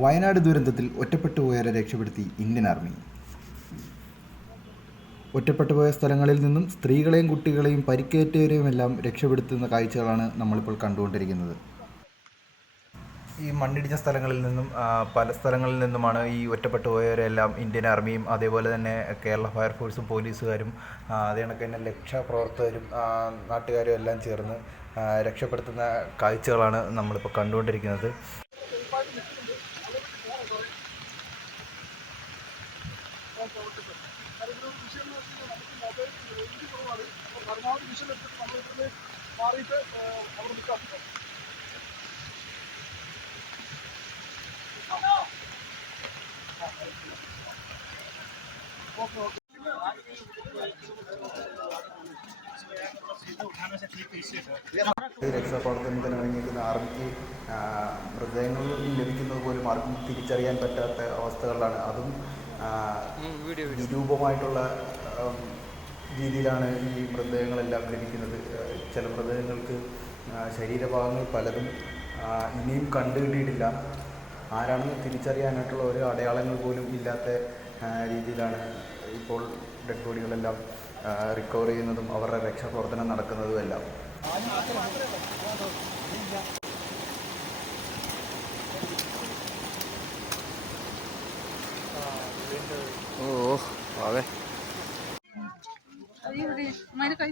വയനാട് ദുരന്തത്തിൽ ഒറ്റപ്പെട്ടുപോയവരെ രക്ഷപ്പെടുത്തി Indian army. ഒറ്റപ്പെട്ടുപോയ സ്ഥലങ്ങളിൽ നിന്നും സ്ത്രീകളെയും കുട്ടികളെയും പരിക്കേറ്റവരെയുമെല്ലാം രക്ഷപ്പെടുത്തുന്ന കാഴ്ചകളാണ് നമ്മളിപ്പോൾ കണ്ടുകൊണ്ടിരിക്കുന്നത്. ഈ മണ്ണിടിഞ്ഞ സ്ഥലങ്ങളിൽ നിന്നും പല സ്ഥലങ്ങളിൽ നിന്നുമാണ് ഈ ഒറ്റപ്പെട്ടു പോയവരെല്ലാം ഇന്ത്യൻ ആർമിയും അതേപോലെ തന്നെ കേരള ഫയർഫോഴ്സും പോലീസുകാരും അതേ കണക്ക് തന്നെ രക്ഷാപ്രവർത്തകരും നാട്ടുകാരും എല്ലാം ചേർന്ന് രക്ഷപ്പെടുത്തുന്ന കാഴ്ചകളാണ് നമ്മളിപ്പോൾ കണ്ടുകൊണ്ടിരിക്കുന്നത്. രക്ഷാപ്രവർത്തനത്തിന് ഇറങ്ങിയിരിക്കുന്ന ആർമിക്ക് മൃതദേഹങ്ങളിൽ ലഭിക്കുന്നത് പോലും ആർക്കും തിരിച്ചറിയാൻ പറ്റാത്ത അവസ്ഥകളിലാണ്. അതും വിരൂപമായിട്ടുള്ള രീതിയിലാണ് ഈ മൃതദേഹങ്ങളെല്ലാം ലഭിക്കുന്നത് ചില മൃതദേഹങ്ങൾക്ക് ശരീരഭാഗങ്ങൾ പലതും ഇനിയും കണ്ടുകിട്ടിയിട്ടില്ല. ആരാണെന്ന് തിരിച്ചറിയാനായിട്ടുള്ള ഒരു അടയാളങ്ങൾ പോലും ഇല്ലാത്ത രീതിയിലാണ് ഇപ്പോൾ ഡെഡ് ബോഡികളെല്ലാം റിക്കവർ ചെയ്യുന്നതും അവരുടെ രക്ഷാപ്രവർത്തനം നടക്കുന്നതും ഓ അതെ കൈ